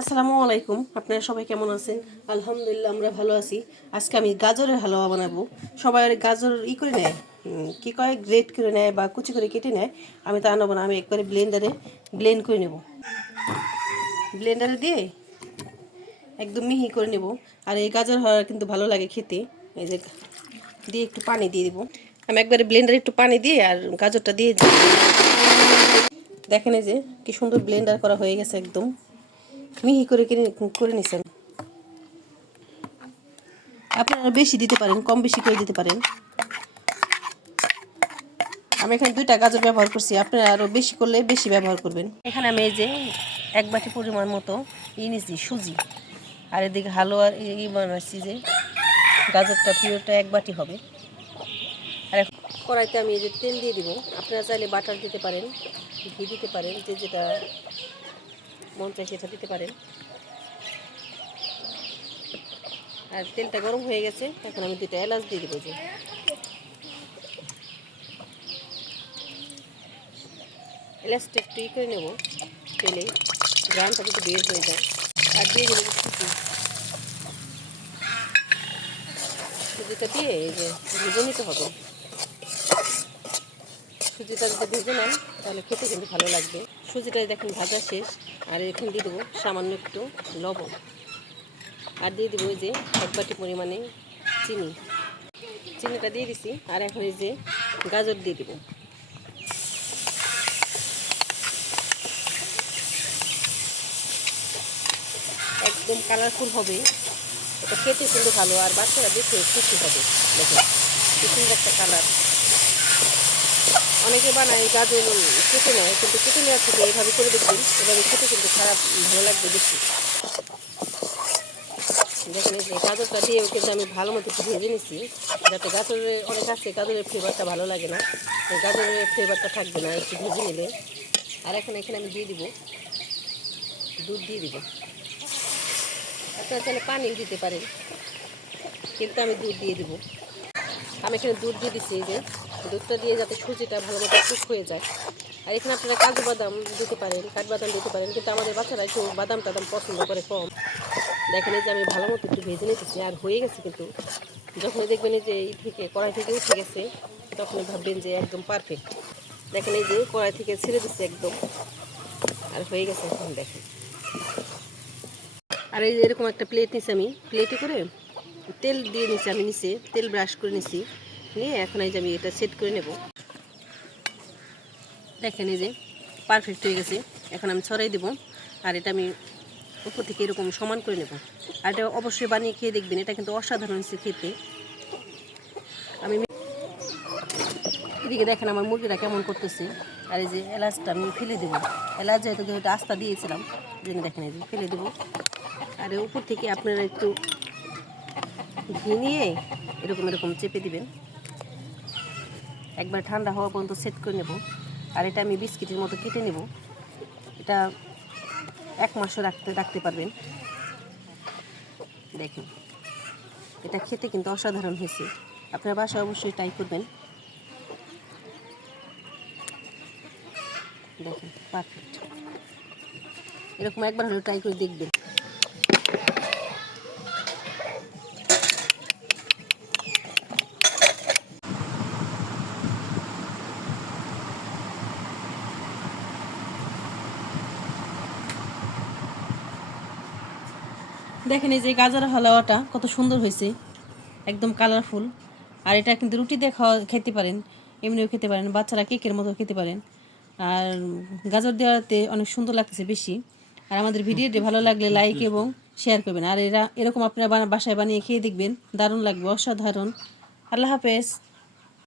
আসসালামু আলাইকুম। আপনারা সবাই কেমন আছেন? আলহামদুলিল্লাহ আমরা ভালো আছি। আজকে আমি গাজরের হালুয়া বানাবো। সবাই গাজর করে নেয়, কি কয় গ্রেট করে নেয় বা কুচি করে কেটে নেয়। আমি তা নেবো না, আমি একবারে ব্লেন্ডারে ব্লেন্ড করে নেব। ব্লেন্ডারে দিয়ে একদম মিহি করে নেব। আর এই গাজর হালুয়া কিন্তু ভালো লাগে খেতে। এই যে দিয়ে একটু পানি দিয়ে দেবো। আমি একবারে ব্লেন্ডারে একটু পানি দিয়ে আর গাজরটা দিয়ে দিই। দেখেন এই যে কি সুন্দর ব্লেন্ডার করা হয়ে গেছে, একদম মিহি করে করে নিছেন। আপনারা বেশি দিতে পারেন, কম বেশি করে দিতে পারেন। আমি এখানে 2টা গাজর ব্যবহার করছি, আপনারা আরও বেশি করলে বেশি ব্যবহার করবেন। এখানে আমি এই যে 1 বাটি পরিমাণ মতো নিয়েছি সুজি, আর এদিকে হালুয়া বানাচ্ছি যে গাজরটা পিওরটা 1 বাটি হবে। আর এখন কড়াইতে আমি এই যে তেল দিয়ে দিব। আপনারা চাইলে বাটার দিতে পারেন, ঘি দিতে পারেন, যে যেটা মন চায় সেটা দিতে পারেন। আর তেলটা গরম হয়ে গেছে, এখন আমি 2টা এলাচ দিয়ে দেবো। যে এলাচটা একটু করে নেব তেলে, গ্রামটা যদি বের হয়ে যায়। আর দিয়ে দেবো সুজিটা দিয়ে এই যে ভেজে নিতে হবে। সুজিটা যদি ভেজে নেন তাহলে খেতে কিন্তু ভালো লাগবে। সুজিটা দেখুন ভাজা শেষ, আর এখানে দিয়ে দেবো সামান্য একটু লবণ, আর দিয়ে দেবো ওই যে 1 বাটি পরিমাণে চিনিটা দিয়ে দিছি। আর এখন এই যে গাজর দিয়ে দেবো। একদম কালারফুল হবে, এটা খেতে কিন্তু ভালো, আর বাচ্চারা দেখে খুশি হবে। দেখুন কি সুন্দর একটা কালার। অনেকে বানায় গাজর কেটে নেয়, কিন্তু কেটে নেওয়ার থেকে এইভাবে করে দেখবেন, এভাবে খেতে কিন্তু ভালো লাগবে বেশি। দেখেন এই যে গাজরটা দিয়েও কিন্তু আমি ভালো মতো একটু ভেজে নিচ্ছি, যাতে গাজরের অনেক আছে গাজরের ফ্লেভারটা ভালো লাগে না, এই গাজরের ফ্লেভারটা থাকবে না একটু ভেজে নিলে। আর এখানে আমি দিয়ে দিব দুধ দিয়ে দিব। আপনারা চাইলে পানিও দিতে পারেন, কিন্তু আমি দুধ দিয়ে দিব। আমি এখানে দুধ দিয়ে দিচ্ছি, এই যে দুধটা দিয়ে যাতে সুজিটা ভালো মতো কুক হয়ে যায়। আর এখানে আপনারা কাজু বাদাম দিতে পারেন, কাঠবাদাম দিতে পারেন, কিন্তু আমাদের বাচ্চারা একটু বাদাম টাদাম পছন্দ করে কম। দেখেন এই যে আমি ভালো মতো একটু ভেজে নিতেছি, আর হয়ে গেছে কিন্তু। যখনই দেখবেন এই যে এই থেকে কড়াই থেকে উঠে গেছে, তখনই ভাববেন যে একদম পারফেক্ট। দেখেন এই যে কড়াই থেকে ছেড়ে দিচ্ছে একদম, আর হয়ে গেছে। এখন দেখেন, আর এই যে এরকম একটা প্লেট নিচ্ছি আমি, প্লেটে করে তেল দিয়ে নিচ্ছি, আমি নিচে তেল ব্রাশ করে নিচ্ছি, নিয়ে এখন এই যে আমি এটা সেট করে নেব। দেখেন এই যে পারফেক্ট হয়ে গেছে। এখন আমি ছড়াই দেব, আর এটা আমি উপর থেকে এরকম সমান করে নেব। আর এটা অবশ্যই বানিয়ে খেয়ে দেখবেন, এটা কিন্তু অসাধারণ হচ্ছে খেতে। আমি এদিকে দেখেন আমার মুরগিটা কেমন করতেছে। আর এই যে এলাচটা আমি ফেলে দেবো, এলাচ যেহেতু আস্তা দিয়েছিলাম, যেন দেখেন এই যে ফেলে দেবো। আর উপর থেকে আপনারা একটু ঘি নিয়ে এরকম চেপে দিবেন। একবার ঠান্ডা হওয়া পর্যন্ত সেট করে নেব। আর এটা আমি বিস্কিটের মতো কেটে নেব, এটা 1 মাসও রাখতে পারবেন। দেখুন এটা খেতে কিন্তু অসাধারণ হয়েছে, আপনার বাসায় অবশ্যই ট্রাই করবেন। দেখুন পারফেক্ট, এরকম একবার হলেও ট্রাই করে দেখবেন। দেখেন এই যে গাজর হালুয়াটা কত সুন্দর হয়েছে, একদম কালারফুল। আর এটা কিন্তু রুটি দিয়ে খেতে পারেন, এমনিও খেতে পারেন, বাচ্চারা কেকের মতো খেতে পারেন। আর গাজর দেওয়াতে অনেক সুন্দর লাগতেছে বেশি। আর আমাদের ভিডিওটি ভালো লাগলে লাইক এবং শেয়ার করবেন। আর এরকম আপনারা বাসায় বানিয়ে খেয়ে দেখবেন, দারুণ লাগবে, অসাধারণ। আল্লাহ হাফেজ।